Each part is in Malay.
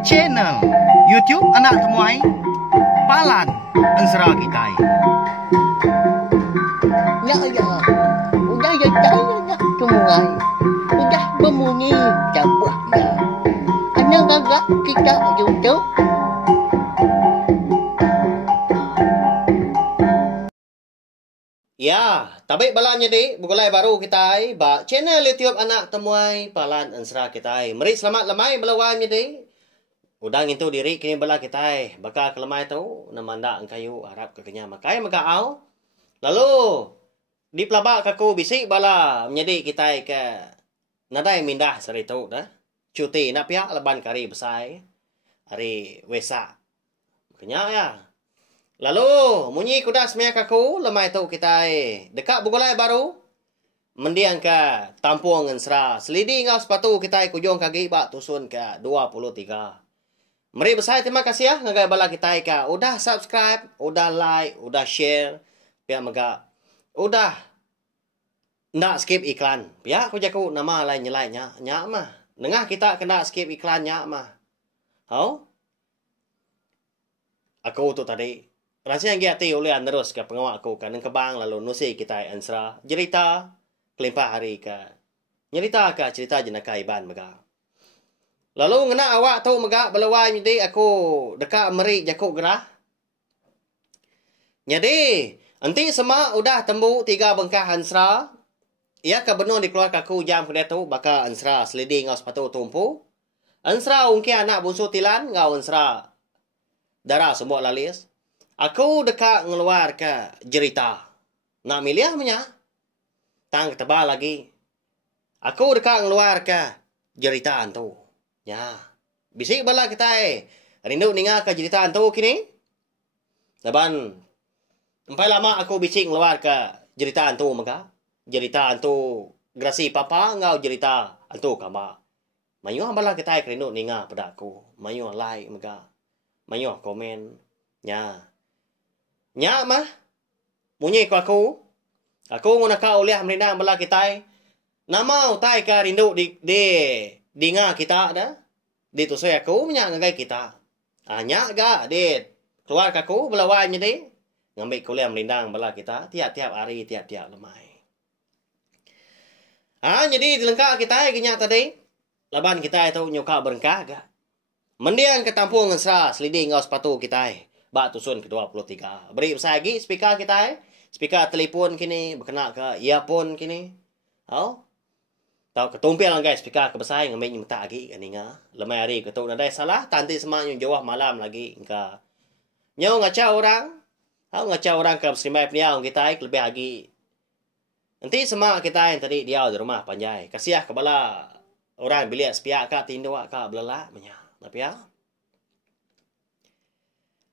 Channel YouTube anak temuai Palan Ensera Kitai. Ya ya, udah ya nak temuai, udah berbunyi cabutnya. Anak gagak kita YouTube. Ya, tapi balanya di bukulai baru kita ba channel YouTube anak temuai Palan Ensera Kitai. Mari selamat lemai belawan di. Udang itu diri kini bela kita baka kelemai tu namanda kayu harap kekenya makai magaau. Lalu di pelabak kaku bisik bala menjadi kita ke nadai mindah sari tu dah. Cuti nak pihak leban kari besai. Hari Wesak. Kenya ya. Lalu munyi kuda semia kaku lemai tu kita dekat bugulai baru. Mendiang ke Tampung Ensera. Selidi ngau sepatu kita kujung kaki bak tusun ke 23. Mari besar terima kasih ya ngagai bala kita ka. Udah subscribe, udah like, udah share. Pihak mega. Udah nak skip iklan. Pihak aku jaku nama lain nyelainya. Nyak mah. Nengah kita kena skip iklan nyak mah. Hau? Aku tu tadi. Rasanya giati oleh terus ke pengawak aku kan kebang lalu nusi kita Ensera. Cerita kelimpah hari ke. Nyerita ke cerita jenaka iban mega. Lalu ngena awak tu megak belawai jadi aku dekat meri jakuk gerah. Jadi, nanti semua udah tembu 3 bengkah Ensera. Ia ke benar dikeluarkan aku jam kedai tu baka Ensera selidi ngau sepatu tumpu. Ensera ungki anak bungsu tilan ngau Ensera darah semua lalis. Aku dekat ngeluar ke cerita. Nak milih punya? Tang tebal lagi. Aku dekat ngeluar ke cerita tu. Ya, bisik bala kita rindu ninga ke cerita tu kini. Laban, empai lama aku bisik ngeluar ke cerita tu maka. Cerita tu grasi papa ngau cerita tu kama. Mayu bala kita rindu ninga pada aku. Mayu like maka. Mayu komen. Ya. Nya mah. Munyi ko aku. Aku nguna ka uliah merindang bala kita. Nama utai ka rindu di nga kita dah. Di tu saya aku menyak ngagai kita. Hanya ga di keluar kaku belawanya di. Ngambil kuliah merindang bala kita. Tiap-tiap hari, tiap-tiap lemai. Jadi dilengkap kita kinyak tadi. Laban kita itu nyuka berengkah ga. Mendiang ke Tampung Ensera selidi ngau sepatu kita. Bak tusun ke-23. Beri besar lagi speaker kita. Speaker telefon kini. Berkena ke earphone kini. Oh. Tahu ketumpil lah guys, speaker kebesar ngambil minta lagi kan inga. Lemai hari ketuk nadai salah, tanti semak jawah malam lagi engka. Nyau ngaca orang. Tahu ngaca orang ke serimai peniau kita lebih lagi. Nanti semak kita yang tadi dia di rumah panjai. Kasiah kepala orang bilik sepiak ka tindua ka belala punya. Tapi ya.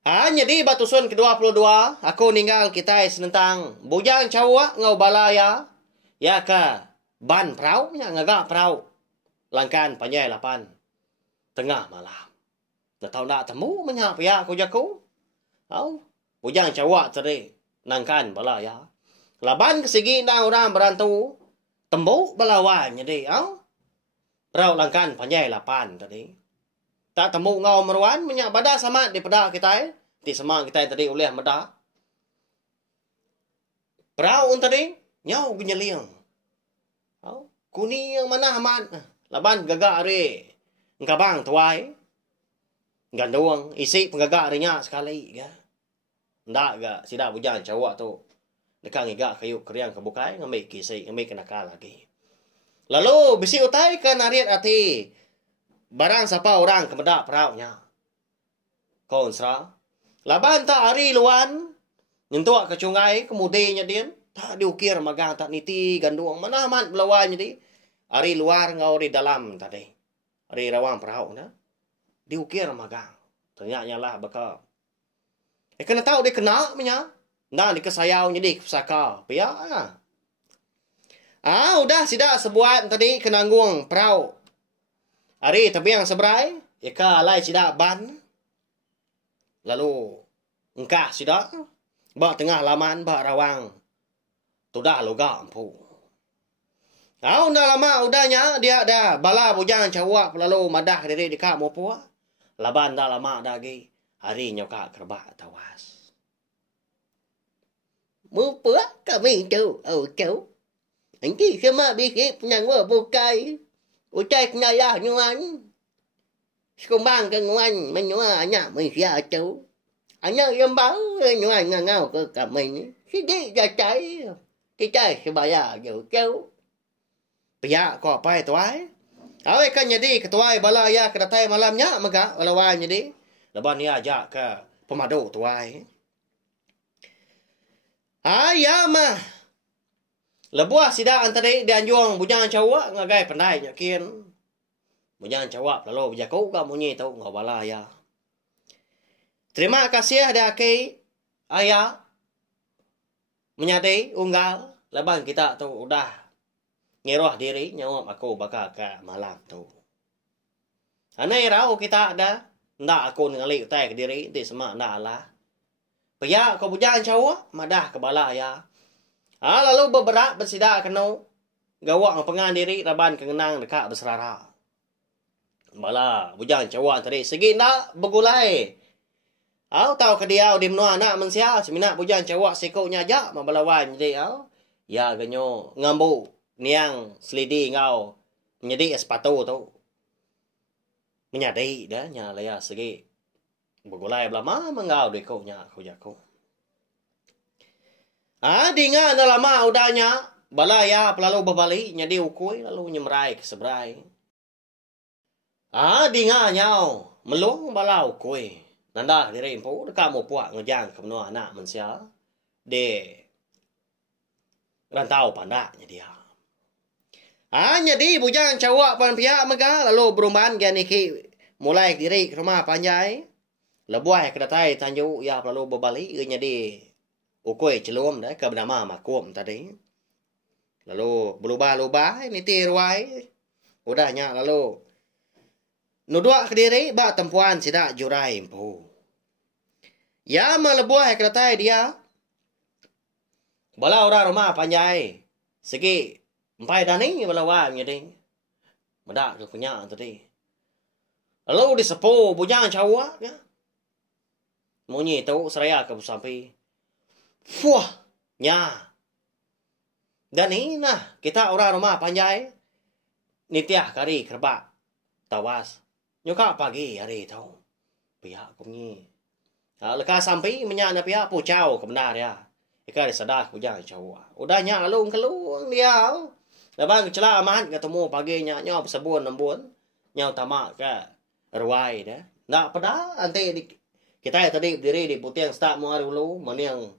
Jadi batusun ke-22, aku ninggal kita senentang bujang cawak ngau balaya. Ya ka ban perahu nya ngagak perahu. Langkan panjai 8. Tengah malam. Dah tahu nak temu menyak ya aku jaku. Au, bujang cawak tadi nangkan bala ya. Laban ke segi nang orang berantu. Tembu balawan jadi au. Perahu langkan panjai 8 tadi. Tak temu ngau meruan menyak badak sama di pedak kita. Di semang kita tadi oleh medak. Perahu tadi nyau gunyeliang. Oh, kuning yang mana aman? Laban gagak hari. Engkabang tuai. Ganduang. Isi penggagak harinya sekali. Ndak ga. Sidak bujang cawak tu. Dekat ngigak kayu keriang kebukai. Ngambil kisi. Ngambil kenakal lagi. Lalu bisi utai ke nariat hati. Barang siapa orang kemedak perahunya. Kau Ensera. Laban tak hari luan. Nyentuak ke cungai. Kemudiannya dia. Tak diukir magang tak niti ganduang mana amat belawanya di. Ari luar ngau di dalam tadi. Ari rawang perahu na. Diukir magang. Ternyata lah bakal. Kena tahu dia kena punya. Nah dikesayaunya di pusaka. Pia. Udah sidak sebuat tadi kenanggung perahu. Ari tapi yang seberai. Ika alai sidak ban. Lalu engkah sidak. Bak tengah laman bak rawang. Tudah loga ampu. Dah lama udahnya dia dah bala bujang cawak lalu madah diri dekat mopo. Laban dah lama dah lagi. Hari nyoka kerbak tawas. Mopo kami tu, kau. Nanti sama bisip nang bukai. Ucai kenayah nyuan. Sekumbang ke nguan menyua anak manusia tu. Anak yang baru nyuan ngau ke kami ni. Sidik jacai. Kita sebaya je kau. Pihak ko apa tuai? Awe kan jadi ketuai bala ya kedatai malamnya maka lawan jadi. Leban ya ajak ke pemadu tuai. Ayah mah. Lebuah sida antara dan juang bujang cawak ngagai pandai nyakin. Bujang cawak lalu berjakau kamu ni tahu ngabala ya. Terima kasih ada ke ayah menyadai unggal leban kita tu udah ngeroh diri nyawam aku bakal ke malam tu. Anai rau kita ada ndak aku ngali utai ke diri di semak ndak lah. Paya kau bujang cawak madah ke bala ya. Lalu beberak bersida kenu gawak pengan diri raban kengenang dekat berserara. Bala bujang cawak tadi segi ndak begulai. Tahu ke dia di menua anak mensia semina bujang cawak sekoknya aja mabalawan jadi ya ganyo ngambu niang selidi ngau menjadi sepatu tu. Menyadai dah nya laya segi begulai belama mengau dekoknya aku jaku. Dinga na lama udahnya balaya pelalu berbalik nyadi ukui lalu nyemrai ke sebrai. Dinga nyau melung balau ukui. Nanda diri impu dekat mau puak ngejang ke menua anak mensia de rantau pandaknya dia. Nyadi bujang cawak pan pihak mega lalu berumban gani ki mulai diri ke rumah panjai. Lebuai kedatai tanju ya lalu berbalik nyadi ukui celum dah ke bernama makum tadi. Lalu berubah-ubah ini tiruai. Udahnya lalu nudua ke diri bak tempuan sidak jurai impu. Ya melebuai kedatai dia. Bala orang rumah panjai. Segi empai dani balawan jadi. Medak ke punya tadi. Lalu disepuh bujang cawak ya. Munyi tu seraya ke sampai. Fuh, nya. Dan ini nah, kita orang rumah panjai. Nitiah kari kerbak. Tawas. Nyoka pagi hari tahu. Pihak kumni. Lekas sampai menyana pihak pucau kebenar ya. Ika disadah bujang cawak. Udahnya kelung dia. Lepas kecela aman ketemu paginya nyau sebun lembun. Nyau tamak ke ruai dah. Ndak pada nanti kita tadi berdiri di putih start mau hari dulu. Meniang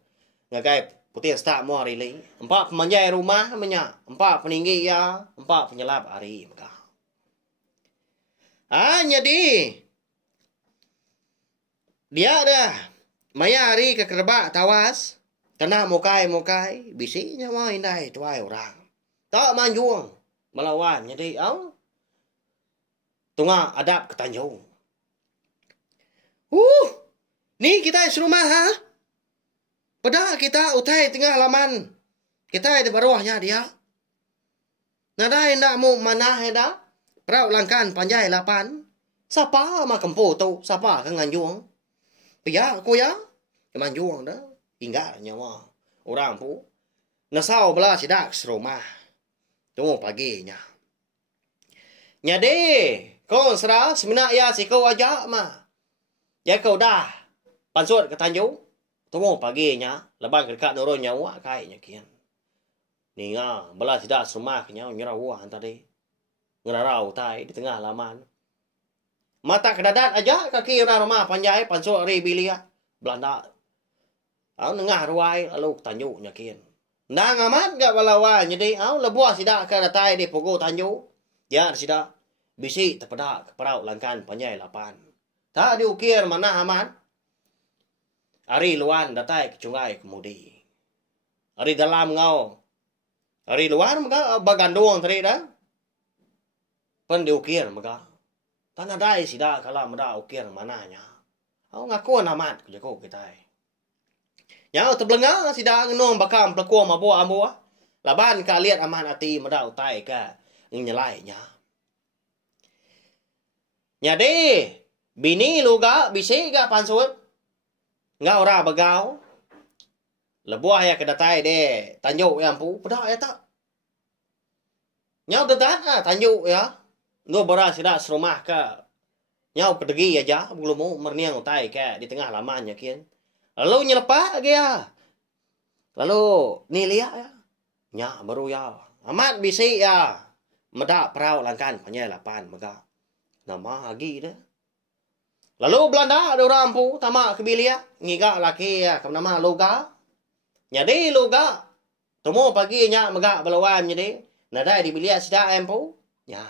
ngagai putih start mau hari ini. 4 pemanjai rumah menyak. 4 peninggi ya. 4 penyelap hari. Jadi dia dah maya hari ke kerbak tawas. Kena mukai bisinya mau indai tuai orang. Tak manjuang melawan jadi tunggu adab ke Tanjung. Ni kita serumah ha. Padahal kita utai tengah halaman. Kita di bawahnya dia. Nada hendak mu mana hendak? Perau langkan panjai lapan. Siapa mak kempo tu? Siapa ke nganjuang? Pia aku ya. Kemanjuang dah. Hingga nyawa. Orang pu. Nasau belah sidak serumah. Tunggu paginya. Nyade. Kau serah semina ya si kau ajak mah. Ya kau dah. Pansut ke Tanjung. Tunggu paginya. Lepas dekat nurun nyawa kayaknya kian. Ni nga. Belah sidak serumah ke nyawa. Nyerawah tadi. Ngerarau tai di tengah halaman. Mata kedadat aja kaki orang rumah panjai pansuk hari bilia Belanda. Nengah ruai lalu Tanjung nyakin. Nang amat gak balawan jadi lebuah sidak ke datai di pogo Tanjung. Ya sidak bisi terpedak keperau langkan panjai lapan. Tak diukir mana aman. Hari luan datai ke sungai kemudi. Hari dalam ngau. Hari luan maka bagandung tadi dah. Pen diukir maka. Tanah dai sidak kalau meda ukir mananya. Ngaku amat jago kita. Ya terbelengah sidak nong bakam pelako mabo ambo. Laban ka lihat aman ati mada utai ka nyelai nya. Nyade bini luga bisi ga pansut. Nga ora bagau. Lebuah ya kedatai de tanjuk yang pu pada ya tak. Nyau dedan tanjuk ya. Ngo bara sida serumah ka. Nyau pedegi aja belum merniang utai ka di tengah lamannya kian. Lalu nyelepak dia. Lalu ni lihat ya. Nya baru ya. Amat bisi ya. Meda perau langkan penyelapan mega. Nama lagi dah. Lalu Belanda ada orang pu tamak kebilia ngiga laki ya ke nama loga. Nyadi loga. Temu pagi nya mega belawan nyadi. Nadai di bilia sida empu. Nya.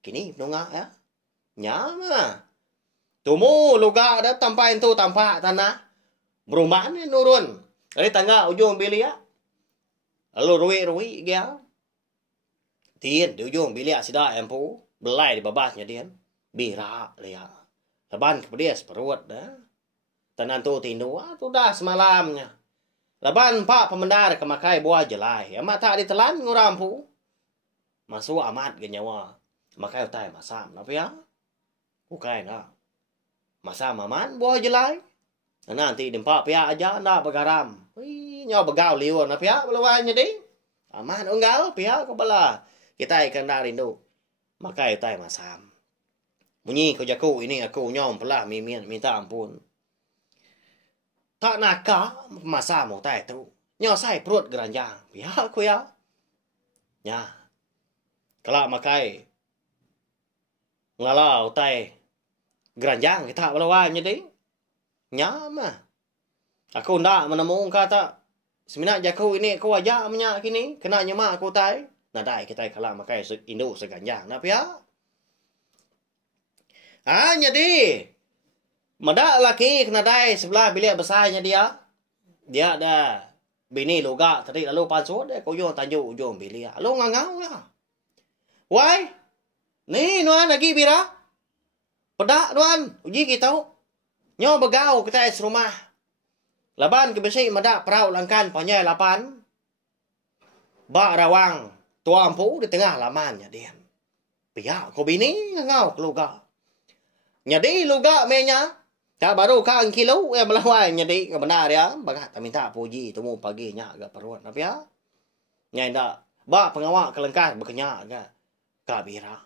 Kini nunga ya. Nya mah. Temu loga ada tampak itu tampak tanah. Berumahan nurun. Dari tangga ujung bilia. Lalu ruwi dia. Tien di ujung bilia sida empu. Belai di babasnya dia. Bira lihat. Laban kepedes perut dah. Tanan tu tindu tu dah semalamnya. Laban pak pemendar kemakai buah jelai. Amat tak ditelan ngurampu. Masuk amat ke nyawa. Makai utai masam. Apa ya? Bukai nak. Masam aman buah jelai. Nanti dempak pihak aja nak bergaram. Nyawa begau liur. Apa ya? Belawanya di. Aman unggal pihak kepala. Kita ikan dari rindu. Makai utai masam. Bunyi kau jaku ini aku nyom pelah minta ampun. Tak nakah masa mau tai tu. Nyaw sai perut geranjang. Ya aku ya. Ya. Kalau makai ngalau tai geranjang kita belawannya deh. Nya mah. Aku ndak menemung kata seminat jaku ini aku aja menyak kini kena nyemak aku tai. Nadai kita kalau makai Indo seganjang. Napa ya? Jadi mada laki kena dai sebelah bilik besarnya dia. Dia ada bini loga tadi lalu pansut dia kau yo tanjuk ujung bilik. Lalu ngangau ya. Wai. Ni nuan lagi bira. Pedak nuan, uji kita. Nyo begau kita serumah. Laban ke besi mada perau langkan panyai lapan. Ba rawang tuampu di tengah lamannya dia. Pihak kau bini ngangau ke loga. Nyadi luga menya. Tak baru ka ang kilo yang melawan nyadi benar ya. Bagat minta puji temu pagi nya agak perut apa ya. Nya ndak ba pengawak kelengkas berkenyak ga ka bira.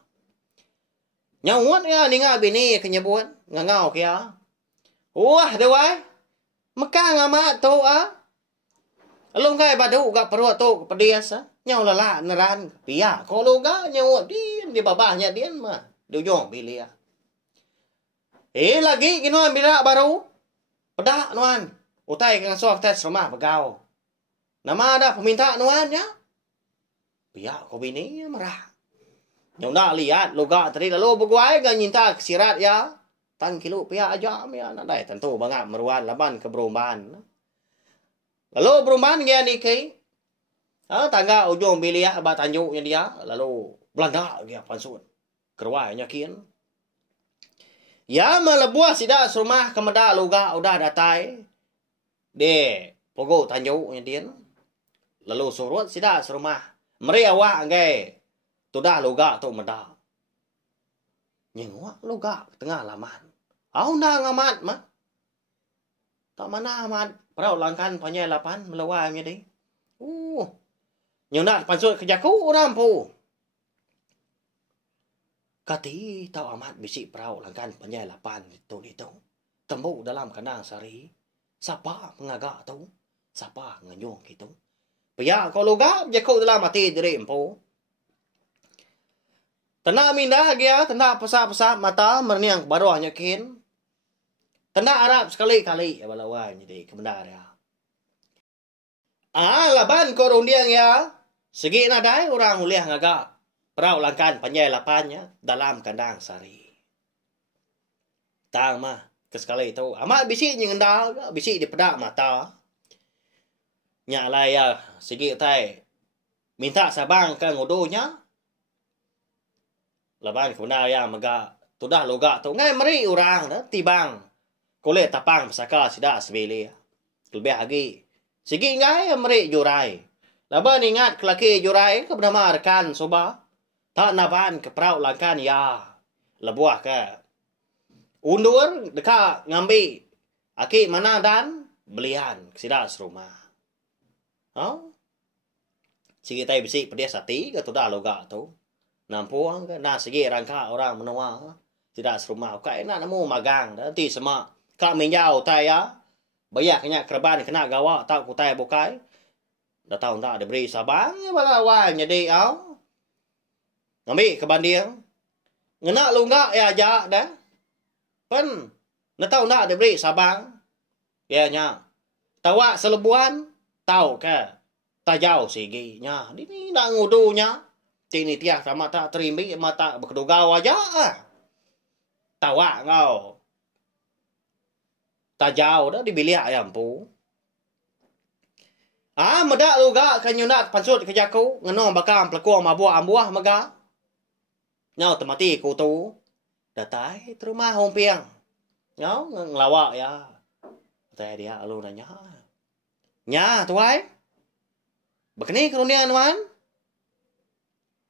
Nyawat ya ninga bini kenyebun ngangau kia. Wah dewai. Mekang amat tu Alung kai badu ga perut tu pedes Nyau lala neran pia ko luga nyawat di babahnya dia mah. Dujung bilia. Lagi kinuan bila baru. Pedak nuan. Utai kang sok tes rumah begau. Nama ada peminta nuan ya. Pihak kau bini marah. Yang nak lihat loga tadi lalu berguai gan nyinta sirat ya. Tan kilo pihak aja ya nak dai tentu bangat meruan laban ke Berumban. Lalu Berumban dia ni kai. Tangga ujung bilia ba tanjuknya dia lalu Belanda dia pansut. Keruainya kian. Ya melebuah sida serumah kemeda loga udah datai. De pogo tanjuknya dia. Lalu surut sida serumah. Meri awak ngai. Tudah loga tu meda. Nyengwak loga tengah laman. Au na ngamat mah. Tak mana amat. Perau langkan panyai lapan melawanya di. Nyondak pansut kejaku orang pu. Kati tau amat bisi perau langkan panyai lapan itu. Tembuk dalam kandang sari. Siapa pengagak tu? Siapa nganyong gitu? Pia kalau loga jaku dalam mati diri empu. Tena minda dia, tena pesap-pesap mata merniang baruahnya kin. Tena Arab sekali-kali ya balawan jadi kemendar ya. Laban korundiang ya. Segi nadai orang uliah ngagak. Perau langkan panyai lapannya dalam kandang sari. Tang mah kesekali itu. Amat bisi nyengendal, bisi di pedak mata. Nyalai ya segi tai minta sabang ke ngudunya. Laban kebenar ya mega tudah loga tu ngai meri orang dah tibang. Kulit tapang pesaka sida sebeli. Lebih lagi. Segi ngai meri jurai. Laban ingat kelaki jurai ke bernama rekan soba. Tak naban ke perau langkan ya. Lebuah ke. Undur dekat ngambil. Aki mana dan belian kesida serumah. Sige tay bisik pedia sati ke tu dah loga tu. Nampuang ke na sige rangka orang menua. Tidak serumah. Kak enak namu magang. Nanti semak. Kak menjauh tay ya. Bayar kena kerban kena gawak. Tak kutai bukai. Dah tahu tak ada beri sabang. Balawan jadi au. Ngambil ke bandiang. Ngenak lunggak ya ajak dah. Pen. Dah tahu tak ada beri sabang. Ya nya. Tawak selebuan. Tahu ke. Tak jauh sigi. Nya. Ini nak ngudunya. Ini tiah sama tak terima. Mata berkedugau aja. Tawak kau. Tak jauh dah dibiliak ayam pu. Medak luga kan yunat pansut kejaku. Ngenong bakam pelekuang mabuah ambuah maga. Nyau temati ku tu. Datai terumah hompiang. Nyau ngelawak ya. Datai dia lu nanya. Nya tuai. Begini kerunian wan.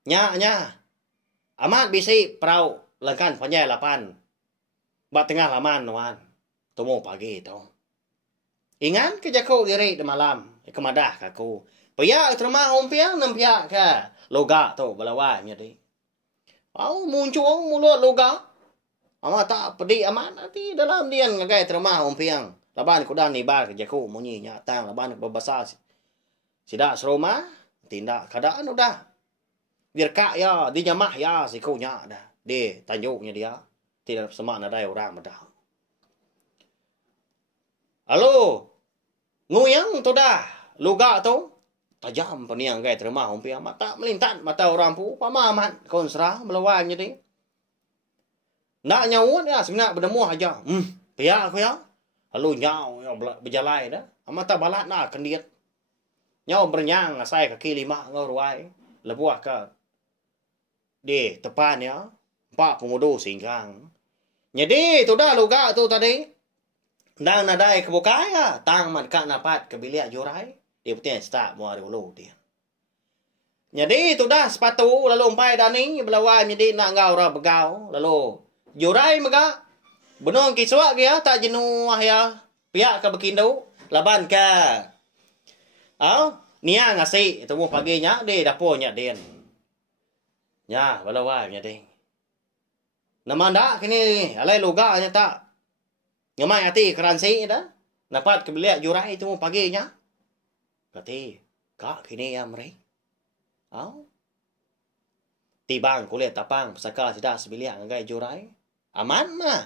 Nya. Amat bisi perau lengkan panjai lapan. Bat tengah laman wan. Tumu pagi tu. Ingat kejaku diri di malam. Kemadah kaku. Paya terima hompiang nampiak ke. Loga tu balawan jadi. Muncul mulut loga. Amat tak pedik amat. Nanti dalam dia ngagai terima hompiang. Laban kuda nibar kejaku munyi nyatang. Laban berbesar. Sidak serumah. Tindak keadaan udah. Biar kak ya. Dia nyamah ya. Sikunya dah. Dia tanjuknya dia. Tidak semak nadai orang madah. Halo. Nguyang tu dah. Luga tu. Tajam peniang gaya terima hompiang. Mata melintat. Mata orang pu. Pamaman. Konsra. Melawan jadi. Nak nyawut ya. Sebenarnya berdemuh aja. Pihak aku ya. Lalu nyaw. Berjalai dah. Mata balat nak kendiat. Nyaw bernyang. Asai kaki lima. Ngau ruai. Lebuah ke. Di tepan ya. 4 pengudu singkang. Jadi tu dah luga tu tadi. Nang nadai kebukai ya. Tang mat kak napat ke bilik jurai. Dia putih start muari ulu dia. Jadi tu dah sepatu. Lalu umpai daning. Belawai jadi nak ngau orang begau. Lalu jurai mega. Benong kiswak ya. Tak jenuh ya. Pihak ke berkindu. Laban ke. Nia ngasih. Temu paginya. Dia dapurnya dia. Ya belawai jadi. Nama dak kini. Alai loga nya tak. Ngamai hati keransi dah. Dapat ke bilik jurai itu paginya. Kati. Kak kini ya mereka. Tibang kulit tapang. Pesaka tidak sebilik ngagai jurai. Aman mah.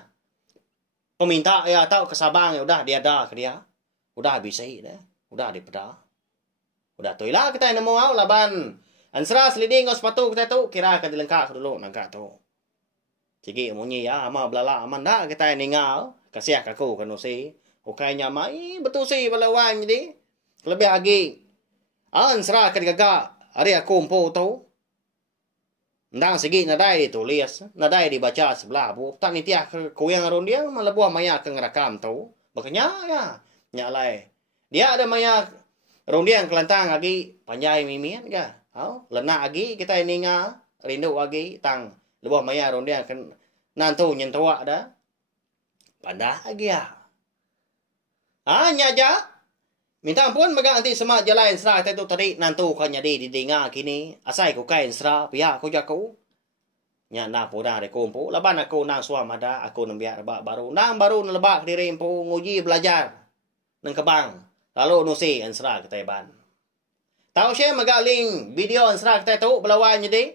Peminta ya tahu kesabang ya udah dia dah ke dia. Udah bisa dah. Udah dipeda. Udah tu ilah kita nemu au laban. Ansra seliding ngau sepatu kita tu. Kira akan dilengkak dulu nangkak tu. Cigi munyi ya. Ama belala aman dah kita ningau. Kasih aku kan si. Ukainya mai betul si balawan jadi. Lebih lagi. Ansra akan gagak. Hari aku umpu tu. Ndang segi nadai ditulis. Nadai dibaca sebelah bu. Tak ni tiah kuyang arun dia. Malabuah maya ke ngerakam tu. Makanya ya. Nyalai. Dia ada maya. Arun dia yang kelantang lagi. Panjai mimian ka. Lenak lagi. Kita ini nga. Rindu lagi. Tang. Lebuah maya arun dia. Nantu nyentuak dah. Pandah lagi ya. Nyaja. Minta ampun magang anti semak jalan serah itu tadi nantu kau nyadi didengar kini asai ku kain serah pihak aku jaku nya na poda de kumpu laban aku nang suam ada aku nembiak rebak baru nang baru lebak diri empu nguji belajar nang kebang lalu nusi ansra keteban tahu saya magaling video ansra kita tu belawan jadi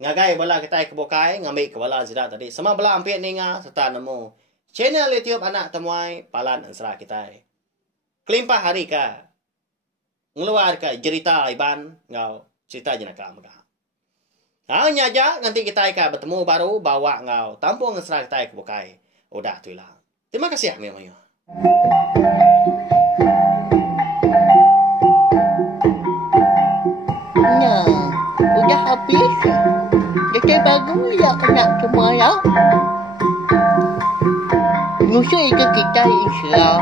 ngagai bala kita kebukai ngambil kebala zida tadi sama bala ampit ninga serta nemu channel YouTube anak temuai palan ansra kita Kelimpah hari ka. Ngeluar ka cerita iban. Ngau. Cerita jenaka mega. Hanya aja. Nanti kita ka bertemu baru. Bawa ngau. Tampung ngesra kita ke bukai. Udah tu ilah. Terima kasih ya. Memangnya. Nah. Udah habis. Jadi bagus ya kena semua ya. Musuh itu kita insya